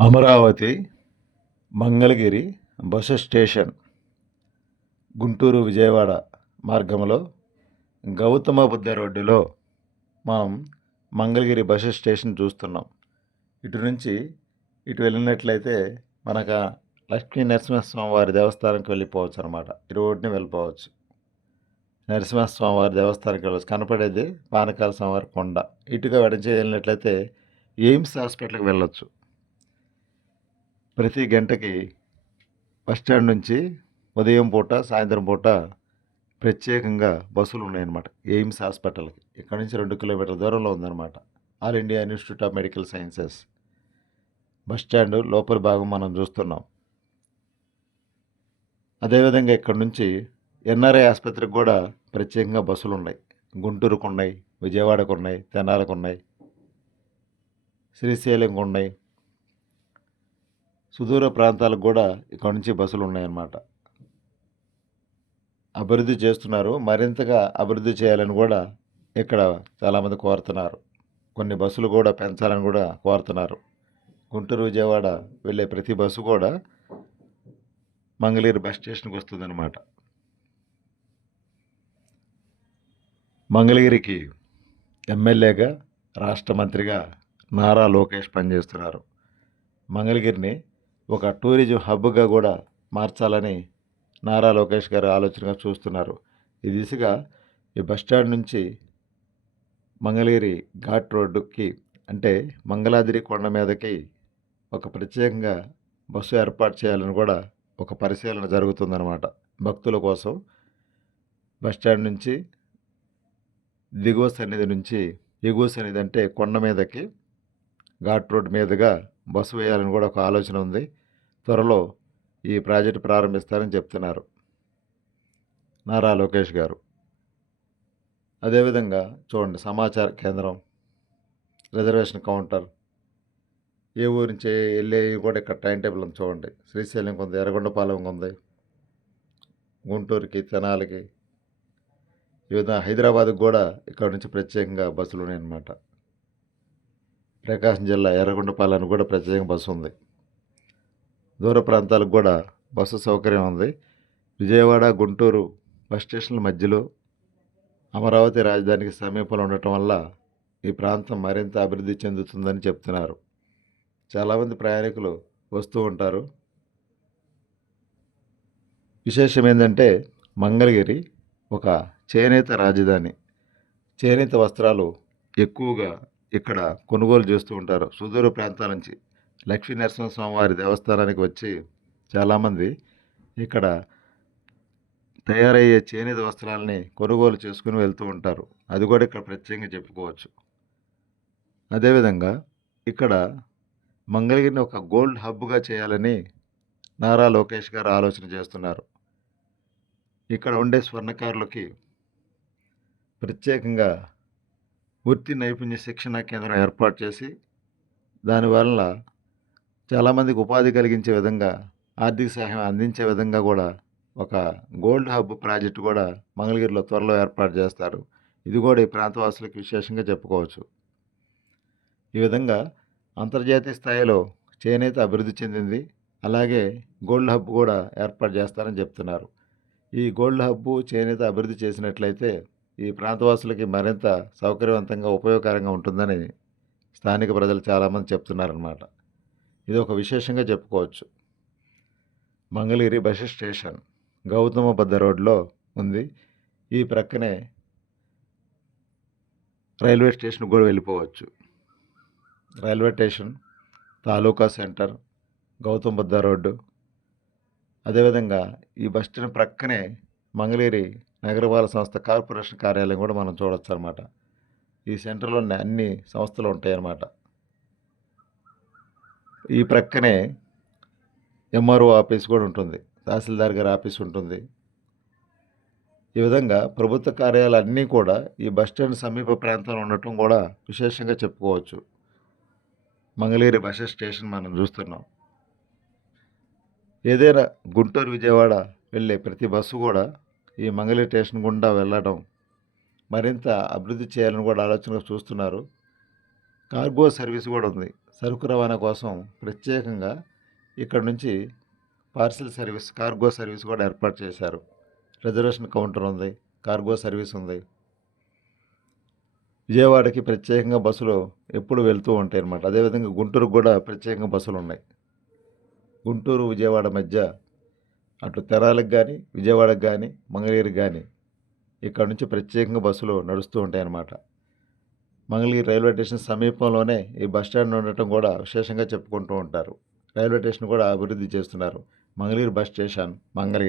Amaravati Mangalagiri bus station Guntur Vijayawada మార్గంలో గౌతమ బుద్ధ రోడ్డులో మనం మంగళగిరి బస్సు స్టేషన్ చూస్తున్నాం. ఇటు నుంచి ఇటు వెళ్ళినట్లయితే మనకు లక్ష్మీ నరసింహస్వామి వారి దేవస్థానంకి వెళ్ళిపోవచ్చు అనమాట ఈ రోడ్ని వెళ్ళిపోవచ్చు. నరసింహస్వామి వారి దేవస్థానంకి వెళ్ళవచ్చు కనపడేది పానకాల స్వామివారి కొండ. ఇటుగా వెడచి వెళ్ళినట్లయితే ఎయిమ్స్ హాస్పిటల్కి వెళ్ళొచ్చు. ప్రతి గంటకి బస్ స్టాండ్ నుంచి ఉదయం పూట సాయంత్రం పూట ప్రత్యేకంగా బస్సులు ఉన్నాయన్నమాట. ఎయిమ్స్ హాస్పిటల్కి. ఇక్కడ నుంచి రెండు కిలోమీటర్ల దూరంలో ఉందన్నమాట. All India Institute of Medical Sciences bus stand లోపల భాగం మనం చూస్తున్నాం. అదేవిధంగా ఇక్కడ నుంచి ఎన్ఆర్ఐ ఆసుపత్రికి కూడా ప్రత్యేకంగా బస్సులు ఉన్నాయి. గుంటూరుకు ఉన్నాయి విజయవాడకు ఉన్నాయి తెనాలకు ఉన్నాయి శ్రీశైలంకు ఉన్నాయి సుదూర ప్రాంతాలకు కూడా ఇక్కడ నుంచి బస్సులు ఉన్నాయన్నమాట. అభివృద్ధి చేస్తున్నారు. మరింతగా అభివృద్ధి చేయాలని కూడా ఇక్కడ చాలామంది కోరుతున్నారు. కొన్ని బస్సులు కూడా పెంచాలని కూడా కోరుతున్నారు. గుంటూరు విజయవాడ వెళ్ళే ప్రతి బస్సు కూడా మంగళగిరి బస్ స్టేషన్కి వస్తుందన్నమాట. మంగళగిరికి ఎమ్మెల్యేగా రాష్ట్ర మంత్రిగా నారా లోకేష్ పనిచేస్తున్నారు. మంగళగిరిని ఒక టూరిజం హబ్గా కూడా మార్చాలని నారా లోకేష్ గారు ఆలోచనగా చూస్తున్నారు. ఈ దిశగా ఈ బస్ స్టాండ్ నుంచి మంగళగిరి ఘాట్ రోడ్డుకి అంటే మంగళాద్రి కొండ మీదకి ఒక ప్రత్యేకంగా బస్సు ఏర్పాటు చేయాలని కూడా ఒక పరిశీలన జరుగుతుందన్నమాట. భక్తుల కోసం బస్ స్టాండ్ నుంచి దిగువ సన్నిధి నుంచి ఎగువ సన్నిధి అంటే కొండ మీదకి ఘాట్ రోడ్ మీదుగా బస్సు వేయాలని కూడా ఒక ఆలోచన ఉంది. త్వరలో ఈ ప్రాజెక్టు ప్రారంభిస్తారని చెప్తున్నారు. నారా లోకేష్ గారు. అదేవిధంగా చూడండి సమాచార కేంద్రం రిజర్వేషన్ కౌంటర్ ఏ ఊరి నుంచి వెళ్ళేవి కూడా ఇక్కడ టైం టేబుల్ ఉంది చూడండి. శ్రీశైలంకి ఉంది ఎర్రగొండపాలెం ఉంది. గుంటూరుకి తెనాలికి ఈ విధంగా హైదరాబాద్కి కూడా ఇక్కడ నుంచి ప్రత్యేకంగా బస్సులు ఉన్నాయన్నమాట. ప్రకాశం జిల్లా ఎర్రగొండపాలెనికి కూడా ప్రత్యేక బస్సు ఉంది. దూర ప్రాంతాలకు కూడా బస్సు సౌకర్యం ఉంది. విజయవాడ గుంటూరు బస్ స్టేషన్ల మధ్యలో అమరావతి రాజధానికి సమీపంలో ఉండటం వల్ల ఈ ప్రాంతం మరింత అభివృద్ధి చెందుతుందని చెప్తున్నారు. చాలామంది ప్రయాణికులు వస్తూ ఉంటారు. విశేషం ఏంటంటే మంగళగిరి ఒక చేనేత రాజధాని. చేనేత వస్త్రాలు ఎక్కువగా ఇక్కడ కొనుగోలు చేస్తూ ఉంటారు. సుదూర ప్రాంతాల నుంచి. లక్ష్మీ నరసింహస్వామి వారి దేవస్థానానికి వచ్చి చాలామంది ఇక్కడ తయారయ్యే చేనేత వస్త్రాలని కొనుగోలు చేసుకుని వెళ్తూ ఉంటారు. అది కూడా ఇక్కడ ప్రత్యేకంగా చెప్పుకోవచ్చు. అదేవిధంగా ఇక్కడ మంగళగిరిని ఒక గోల్డ్ హబ్గా చేయాలని నారా లోకేష్ గారు ఆలోచన చేస్తున్నారు. ఇక్కడ ఉండే స్వర్ణకారులకి ప్రత్యేకంగా వృత్తి నైపుణ్య శిక్షణ కేంద్రం ఏర్పాటు చేసి దానివల్ల చాలామందికి ఉపాధి కలిగించే విధంగా ఆర్థిక సహాయం అందించే విధంగా కూడా ఒక గోల్డ్ హబ్ ప్రాజెక్టు కూడా మంగళగిరిలో త్వరలో ఏర్పాటు చేస్తారు. ఇది కూడా ఈ ప్రాంతవాసులకు విశేషంగా చెప్పుకోవచ్చు. ఈ విధంగా అంతర్జాతీయ స్థాయిలో చేనేత అభివృద్ధి చెందింది. అలాగే గోల్డ్ హబ్ కూడా ఏర్పాటు చేస్తారని చెప్తున్నారు. ఈ గోల్డ్ హబ్బు చేనేత అభివృద్ధి చేసినట్లయితే ఈ ప్రాంతవాసులకి మరింత సౌకర్యవంతంగా ఉపయోగకరంగా ఉంటుందని స్థానిక ప్రజలు చాలామంది చెప్తున్నారన్నమాట. ఇది ఒక విశేషంగా చెప్పుకోవచ్చు. మంగళగిరి బస్ స్టేషన్ గౌతమ బద్ద రోడ్లో ఉంది. ఈ ప్రక్కనే రైల్వే స్టేషన్ కూడా వెళ్ళిపోవచ్చు. రైల్వే స్టేషన్ తాలూకా సెంటర్ గౌతమ బుద్ధ రోడ్డు. అదేవిధంగా ఈ బస్ స్టాండ్ ప్రక్కనే మంగళగిరి నగరపాలక సంస్థ కార్పొరేషన్ కార్యాలయం కూడా మనం చూడొచ్చు అనమాట ఈ సెంటర్లో అన్ని సంస్థలు ఉంటాయి అన్నమాట ఈ ప్రక్కనే ఎంఆర్ఓ ఆఫీస్ కూడా ఉంటుంది. తహసీల్దార్ గారి ఆఫీస్ ఉంటుంది. ఈ విధంగా ప్రభుత్వ కార్యాలన్నీ కూడా ఈ బస్ స్టాండ్ సమీప ప్రాంతంలో ఉండటం కూడా విశేషంగా చెప్పుకోవచ్చు. మంగళగిరి బస్ స్టేషన్ మనం చూస్తున్నాం. ఏదైనా గుంటూరు విజయవాడ వెళ్ళే ప్రతి బస్సు కూడా ఈ మంగళి స్టేషన్ గుండా వెళ్ళడం మరింత అభివృద్ధి చేయాలని కూడా ఆలోచనగా చూస్తున్నారు. కార్గో సర్వీస్ కూడా ఉంది. సరుకు రవాణా కోసం ప్రత్యేకంగా ఇక్కడ నుంచి పార్సిల్ సర్వీస్ కార్గో సర్వీస్ కూడా ఏర్పాటు చేశారు. రిజర్వేషన్ కౌంటర్ ఉంది కార్గో సర్వీస్ ఉంది. విజయవాడకి ప్రత్యేకంగా బస్సులు ఎప్పుడు వెళ్తూ ఉంటాయి అన్నమాట. అదేవిధంగా గుంటూరుకు కూడా ప్రత్యేకంగా బస్సులు ఉన్నాయి. గుంటూరు విజయవాడ మధ్య అటు తెరాలకు కానీ విజయవాడకు కానీ మంగళగిరికి కానీ ఇక్కడ నుంచి ప్రత్యేకంగా బస్సులు నడుస్తూ ఉంటాయన్నమాట. మంగళగిరి రైల్వే స్టేషన్ సమీపంలోనే ఈ బస్ స్టాండ్ ఉండటం కూడా విశేషంగా చెప్పుకుంటూ ఉంటారు. రైల్వే స్టేషన్ కూడా అభివృద్ధి చేస్తున్నారు. Mangalagiri bus station Mangalagiri.